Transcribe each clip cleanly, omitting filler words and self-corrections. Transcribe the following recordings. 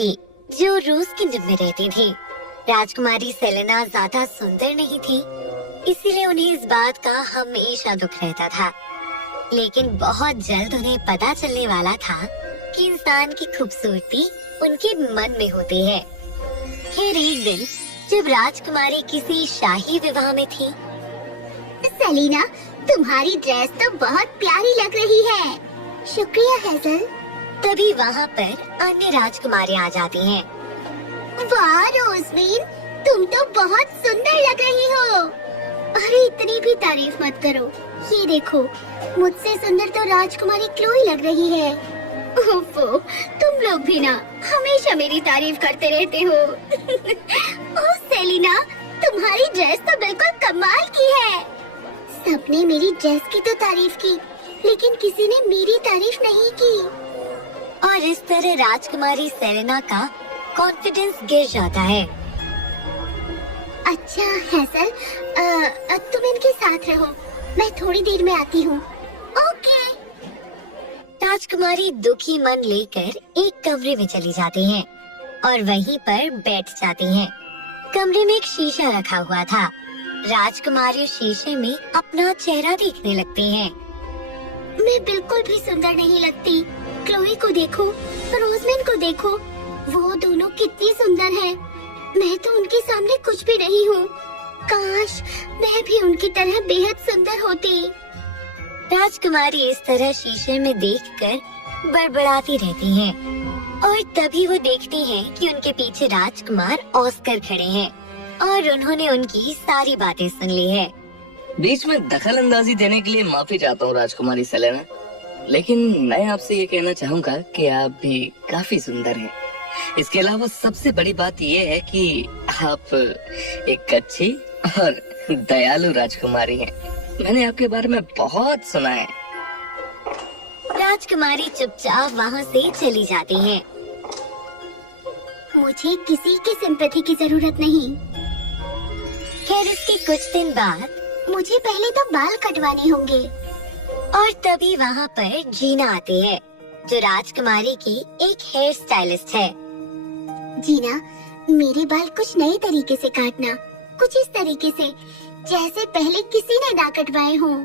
की जो रूस किंगडम में रहती थी। राजकुमारी सेलेना ज्यादा सुंदर नहीं थी, इसीलिए उन्हें इस बात का हमेशा दुख रहता था। लेकिन बहुत जल्द उन्हें पता चलने वाला था कि इंसान की खूबसूरती उनके मन में होती है। फिर एक दिन जब राजकुमारी किसी शाही विवाह में थी। सेलिना, तुम्हारी ड्रेस तो बहुत प्यारी लग रही है। शुक्रिया हेजल। तभी वहाँ पर अन्य राजकुमारियाँ आ जाती हैं। वाह रोजमेन, तुम तो बहुत सुंदर लग रही हो। अरे इतनी भी तारीफ मत करो, ये देखो मुझसे सुंदर तो राजकुमारी क्लोई लग रही है। ओफो, तुम लोग भी ना हमेशा मेरी तारीफ करते रहते हो। ओह सेलिना, तुम्हारी ड्रेस तो बिल्कुल कमाल की है। सबने मेरी ड्रेस की तो तारीफ की, लेकिन किसी ने मेरी तारीफ नहीं की। और इस तरह राजकुमारी सेलेना का कॉन्फिडेंस गिर जाता है। अच्छा हेजल, तुम इनके साथ रहो, मैं थोड़ी देर में आती हूँ। ओके। राजकुमारी दुखी मन लेकर एक कमरे में चली जाती हैं और वहीं पर बैठ जाती हैं। कमरे में एक शीशा रखा हुआ था। राजकुमारी शीशे में अपना चेहरा देखने लगती हैं। मैं बिल्कुल भी सुंदर नहीं लगती। क्लोई को देखो, रोजमेन को देखो, वो दोनों कितनी सुंदर हैं। मैं तो उनके सामने कुछ भी नहीं हूँ। काश मैं भी उनकी तरह बेहद सुंदर होती। राजकुमारी इस तरह शीशे में देखकर बड़बड़ाती रहती हैं और तभी वो देखती हैं कि उनके पीछे राजकुमार ऑस्कर खड़े हैं और उन्होंने उनकी सारी बातें सुन ली है। बीच में दखल अंदाजी देने के लिए माफी चाहता हूँ राजकुमारी सेलेना, लेकिन मैं आपसे ये कहना चाहूँगा कि आप भी काफी सुंदर हैं। इसके अलावा सबसे बड़ी बात ये है कि आप एक अच्छी और दयालु राजकुमारी हैं। मैंने आपके बारे में बहुत सुना है। राजकुमारी चुपचाप वहाँ से चली जाती हैं। मुझे किसी की सिंपैथी की जरूरत नहीं। खैर इसके कुछ दिन बाद मुझे पहले तो बाल कटवाने होंगे। और तभी वहाँ पर जीना आती है, जो राजकुमारी की एक हेयर स्टाइलिस्ट है। जीना, मेरे बाल कुछ नए तरीके से काटना, कुछ इस तरीके से जैसे पहले किसी ने ना कटवाए हों।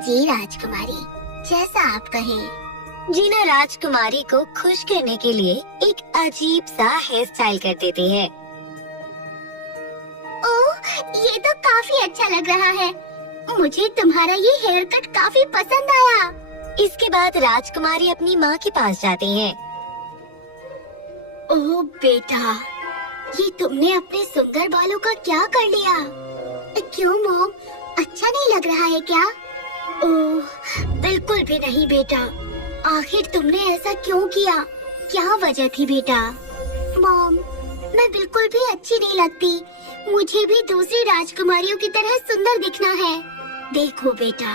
जी राजकुमारी, जैसा आप कहें। जीना राजकुमारी को खुश करने के लिए एक अजीब सा हेयर स्टाइल कर देती है। ओह, ये तो काफी अच्छा लग रहा है। मुझे तुम्हारा ये हेयर कट काफी पसंद आया। इसके बाद राजकुमारी अपनी माँ के पास जाती हैं। ओह बेटा, ये तुमने अपने सुंदर बालों का क्या कर लिया? क्यों मॉम, अच्छा नहीं लग रहा है क्या? ओह बिल्कुल भी नहीं बेटा। आखिर तुमने ऐसा क्यों किया? क्या वजह थी बेटा? मॉम, मैं बिल्कुल भी अच्छी नहीं लगती। मुझे भी दूसरी राजकुमारियों की तरह सुंदर दिखना है। देखो बेटा,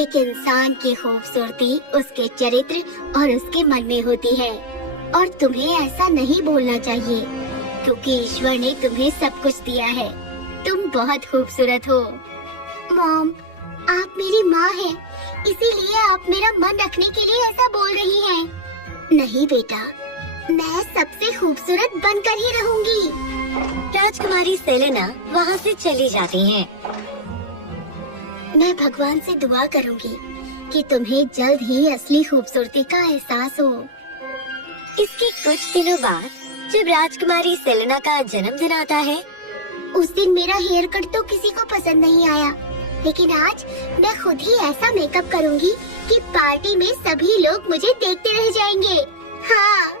एक इंसान की खूबसूरती उसके चरित्र और उसके मन में होती है, और तुम्हें ऐसा नहीं बोलना चाहिए, क्योंकि ईश्वर ने तुम्हें सब कुछ दिया है। तुम बहुत खूबसूरत हो। मॉम, आप मेरी माँ हैं, इसीलिए आप मेरा मन रखने के लिए ऐसा बोल रही हैं। नहीं बेटा, मैं सबसे खूबसूरत बनकर ही रहूंगी। राजकुमारी सेलेना वहाँ से चली जाती हैं। मैं भगवान से दुआ करूंगी कि तुम्हें जल्द ही असली खूबसूरती का एहसास हो। इसके कुछ दिनों बाद जब राजकुमारी सेलेना का जन्मदिन आता है, उस दिन मेरा हेयर कट तो किसी को पसंद नहीं आया, लेकिन आज मैं खुद ही ऐसा मेकअप करूंगी कि पार्टी में सभी लोग मुझे देखते रह जाएंगे। हाँ।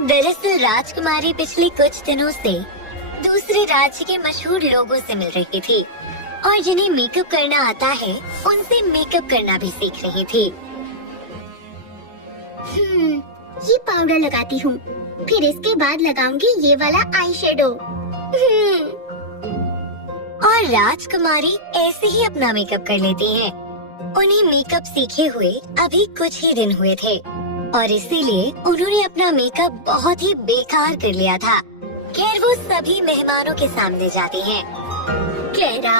दरअसल राजकुमारी पिछले कुछ दिनों से दूसरे राज्य के मशहूर लोगों से मिल रही थी और जिन्हें मेकअप करना आता है उनसे मेकअप करना भी सीख रही थी। ये पाउडर लगाती हूँ, फिर इसके बाद लगाऊंगी ये वाला आई शेडो। और राजकुमारी ऐसे ही अपना मेकअप कर लेती हैं। उन्हें मेकअप सीखे हुए अभी कुछ ही दिन हुए थे और इसीलिए उन्होंने अपना मेकअप बहुत ही बेकार कर लिया था। खैर वो सभी मेहमानों के सामने जाती हैं। क्लेरा,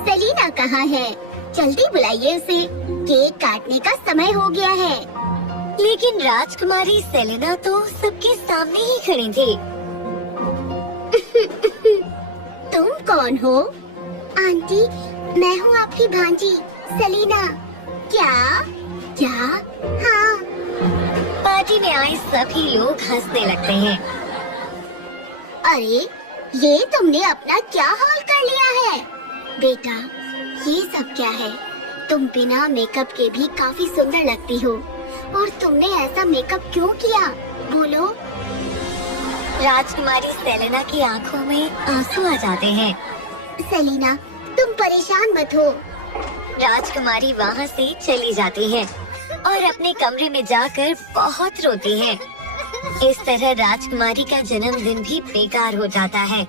सेलिना कहाँ है? जल्दी बुलाइए उसे, केक काटने का समय हो गया है। लेकिन राजकुमारी सेलेना तो सबके सामने ही खड़ी थी। तुम कौन हो? आंटी, मैं हूँ आपकी भांजी सेलिना। क्या? क्या? हाँ। पार्टी में आए सभी लोग हंसने लगते हैं। अरे, ये तुमने अपना क्या हाल कर लिया है? बेटा, ये सब क्या है? तुम बिना मेकअप के भी काफी सुंदर लगती हो, और तुमने ऐसा मेकअप क्यों किया? बोलो। राजकुमारी सेलेना की आंखों में आंसू आ जाते हैं। सेलिना, तुम परेशान मत हो। राजकुमारी वहाँ से चली जाती है और अपने कमरे में जाकर बहुत रोती है। इस तरह राजकुमारी का जन्मदिन भी बेकार हो जाता है।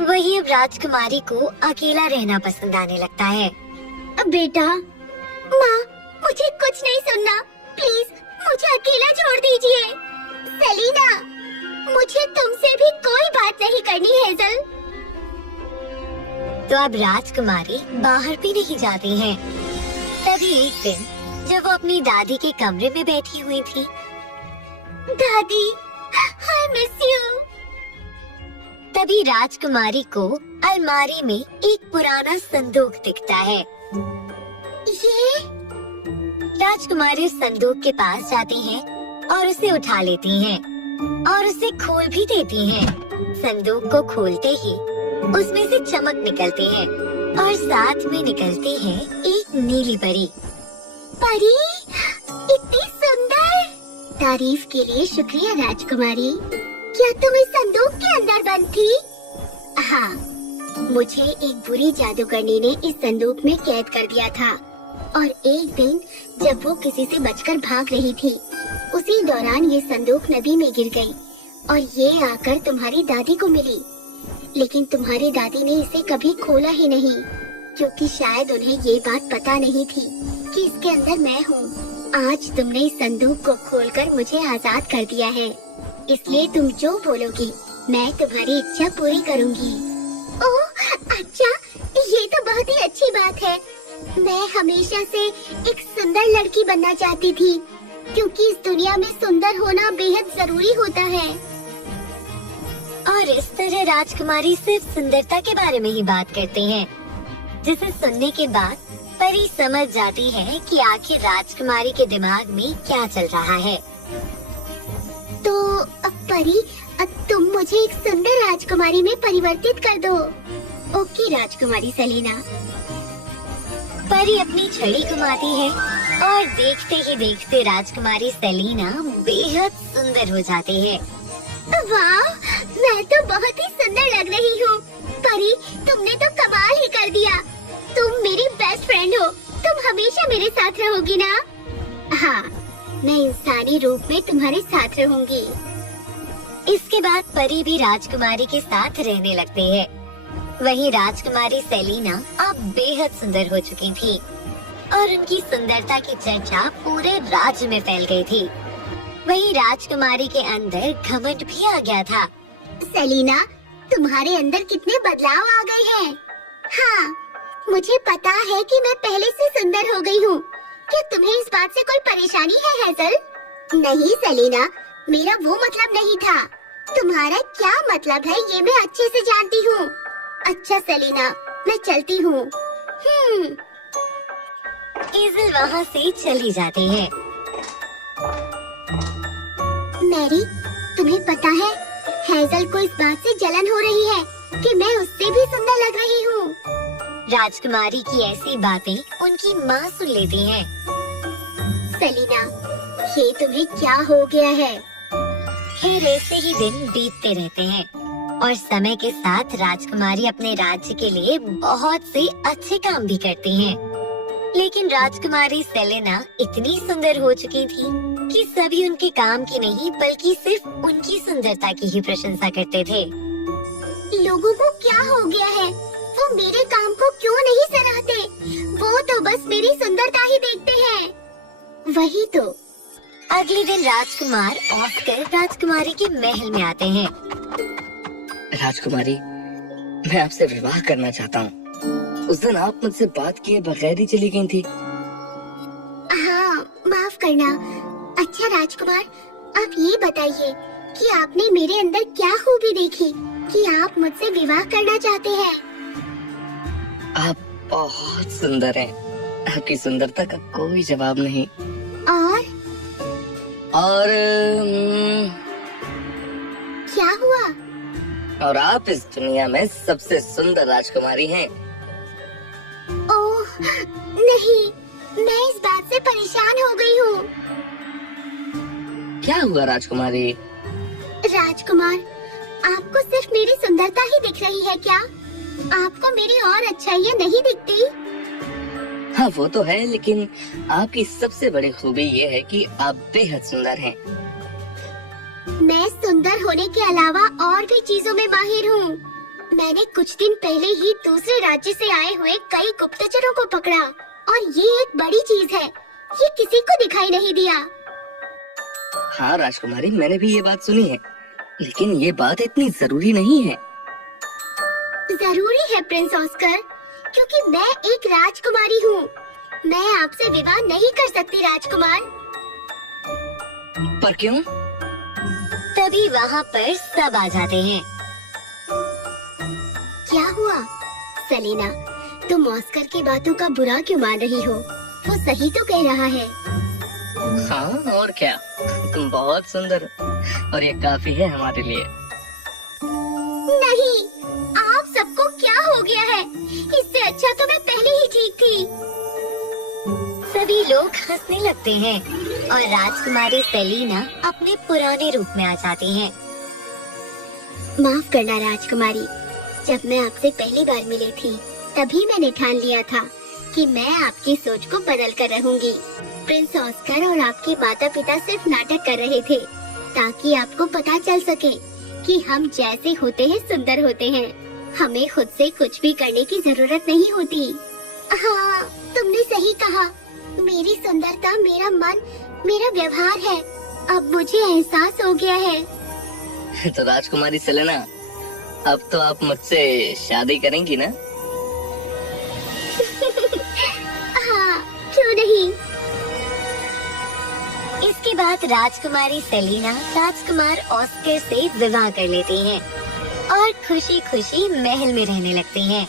वहीं अब राजकुमारी को अकेला रहना पसंद आने लगता है। बेटा, माँ, मुझे कुछ नहीं सुनना। प्लीज मुझे अकेला छोड़ दीजिए। सेलिना, मुझे तुमसे भी कोई बात नहीं करनी, हेजल। तो अब राजकुमारी बाहर भी नहीं जाती है। तभी एक दिन जब वो अपनी दादी के कमरे में बैठी हुई थी। दादी, I miss you। तभी राजकुमारी को अलमारी में एक पुराना संदूक दिखता है। ये? राजकुमारी उस संदूक के पास जाती है और उसे उठा लेती है और उसे खोल भी देती है। संदूक को खोलते ही उसमें से चमक निकलती है और साथ में निकलती है एक नीली परी। परी, इतनी सुंदर। तारीफ के लिए शुक्रिया राजकुमारी। क्या तुम इस संदूक के अंदर बंद थी? हाँ, मुझे एक बुरी जादूगरनी ने इस संदूक में कैद कर दिया था, और एक दिन जब वो किसी से बचकर भाग रही थी, उसी दौरान ये संदूक नदी में गिर गई और ये आकर तुम्हारी दादी को मिली। लेकिन तुम्हारी दादी ने इसे कभी खोला ही नहीं, क्योंकि शायद उन्हें ये बात पता नहीं थी कि इसके अंदर मैं हूँ। आज तुमने इस संदूक को खोलकर मुझे आजाद कर दिया है, इसलिए तुम जो बोलोगी मैं तुम्हारी इच्छा पूरी करूँगी। ओह, अच्छा, ये तो बहुत ही अच्छी बात है। मैं हमेशा से एक सुंदर लड़की बनना चाहती थी, क्योंकि इस दुनिया में सुंदर होना बेहद जरूरी होता है। और इस तरह राजकुमारी सिर्फ सुंदरता के बारे में ही बात करती है, जिसे सुनने के बाद परी समझ जाती है कि आखिर राजकुमारी के दिमाग में क्या चल रहा है। तो परी, तुम मुझे एक सुंदर राजकुमारी में परिवर्तित कर दो। ओके राजकुमारी सेलिना। परी अपनी छड़ी घुमाती है और देखते ही देखते राजकुमारी सेलिना बेहद सुंदर हो जाती है। वाह, मैं तो बहुत ही सुंदर लग रही हूँ। परी, तुमने तो कमाल ही कर दिया। तुम मेरी बेस्ट फ्रेंड हो। तुम हमेशा मेरे साथ रहोगी ना? हाँ, मैं इंसानी रूप में तुम्हारे साथ रहूंगी। इसके बाद परी भी राजकुमारी के साथ रहने लगती है। वहीं राजकुमारी सेलिना अब बेहद सुंदर हो चुकी थी और उनकी सुंदरता की चर्चा पूरे राज्य में फैल गई थी। वहीं राजकुमारी के अंदर घमंड भी आ गया था। सेलिना, तुम्हारे अंदर कितने बदलाव आ गए हैं। हाँ, मुझे पता है कि मैं पहले से सुंदर हो गई हूँ। क्या तुम्हें इस बात से कोई परेशानी है हेजल? नहीं सेलिना, मेरा वो मतलब नहीं था। तुम्हारा क्या मतलब है ये मैं अच्छे से जानती हूँ। अच्छा सेलिना, मैं चलती हूँ। हेजल वहाँ से चली जाती है। मैरी, तुम्हें पता है हेजल को इस बात से जलन हो रही है कि मैं उससे भी सुंदर लग रही हूँ। राजकुमारी की ऐसी बातें उनकी माँ सुन लेती हैं। सेलिना, ये तुम्हें क्या हो गया है? खैर ऐसे ही दिन बीतते रहते हैं और समय के साथ राजकुमारी अपने राज्य के लिए बहुत से अच्छे काम भी करती हैं। लेकिन राजकुमारी सेलेना इतनी सुंदर हो चुकी थी कि सभी उनके काम की नहीं बल्कि सिर्फ उनकी सुंदरता की ही प्रशंसा करते थे। लोगों को क्या हो गया है? वो मेरे काम को क्यों नहीं सराहते? वो तो बस मेरी सुंदरता ही देखते हैं। वही तो। अगले दिन राजकुमार ऑस्कर राजकुमारी के महल में आते हैं। राजकुमारी, मैं आपसे विवाह करना चाहता हूँ। उस दिन आप मुझसे बात किए बगैर ही चली गई थी। हाँ, माफ करना, अच्छा राजकुमार, आप ये बताइए कि आपने मेरे अंदर क्या खूबी देखी कि आप मुझसे विवाह करना चाहते हैं? आप बहुत सुंदर हैं। आपकी सुंदरता का कोई जवाब नहीं। और क्या हुआ? और आप इस दुनिया में सबसे सुंदर राजकुमारी हैं। ओह नहीं, मैं इस बात से परेशान हो गई हूँ। क्या हुआ राजकुमारी? राजकुमार, आपको सिर्फ मेरी सुंदरता ही दिख रही है क्या? आपको मेरी और अच्छाइयाँ नहीं दिखती? हाँ वो तो है, लेकिन आपकी सबसे बड़ी खूबी ये है कि आप बेहद सुंदर हैं। मैं सुंदर होने के अलावा और भी चीजों में माहिर हूँ। मैंने कुछ दिन पहले ही दूसरे राज्य से आए हुए कई गुप्तचरों को पकड़ा और ये एक बड़ी चीज है, ये किसी को दिखाई नहीं दिया। हाँ राजकुमारी, मैंने भी ये बात सुनी है, लेकिन ये बात इतनी जरूरी नहीं है। जरूरी है प्रिंस ऑस्कर, क्योंकि मैं एक राजकुमारी हूँ। मैं आपसे विवाह नहीं कर सकती राजकुमार। पर क्यों? तभी वहाँ पर सब आ जाते हैं। क्या हुआ सेलिना, तुम ऑस्कर की बातों का बुरा क्यों मान रही हो? वो सही तो कह रहा है। हाँ और क्या, तुम बहुत सुंदर हो और ये काफी है हमारे लिए। नहीं, आप सबको क्या हो गया है? इससे अच्छा तो मैं पहले ही ठीक थी। सभी लोग हंसने लगते हैं और राजकुमारी सेलिना अपने पुराने रूप में आ जाती हैं। माफ करना राजकुमारी, जब मैं आपसे पहली बार मिली थी तभी मैंने ठान लिया था कि मैं आपकी सोच को बदल कर रहूंगी। प्रिंस ऑस्कर और आपके माता पिता सिर्फ नाटक कर रहे थे ताकि आपको पता चल सके कि हम जैसे होते हैं सुंदर होते हैं। हमें खुद से कुछ भी करने की जरूरत नहीं होती। हाँ, तुमने सही कहा। मेरी सुंदरता, मेरा मन, मेरा व्यवहार है। अब मुझे एहसास हो गया है। तो राजकुमारी सेलेना, अब तो आप मुझसे शादी करेंगी ना? हाँ, क्यों नहीं। इसके बाद राजकुमारी सेलिना राजकुमार ऑस्कर से विवाह कर लेती हैं और खुशी खुशी महल में रहने लगती हैं।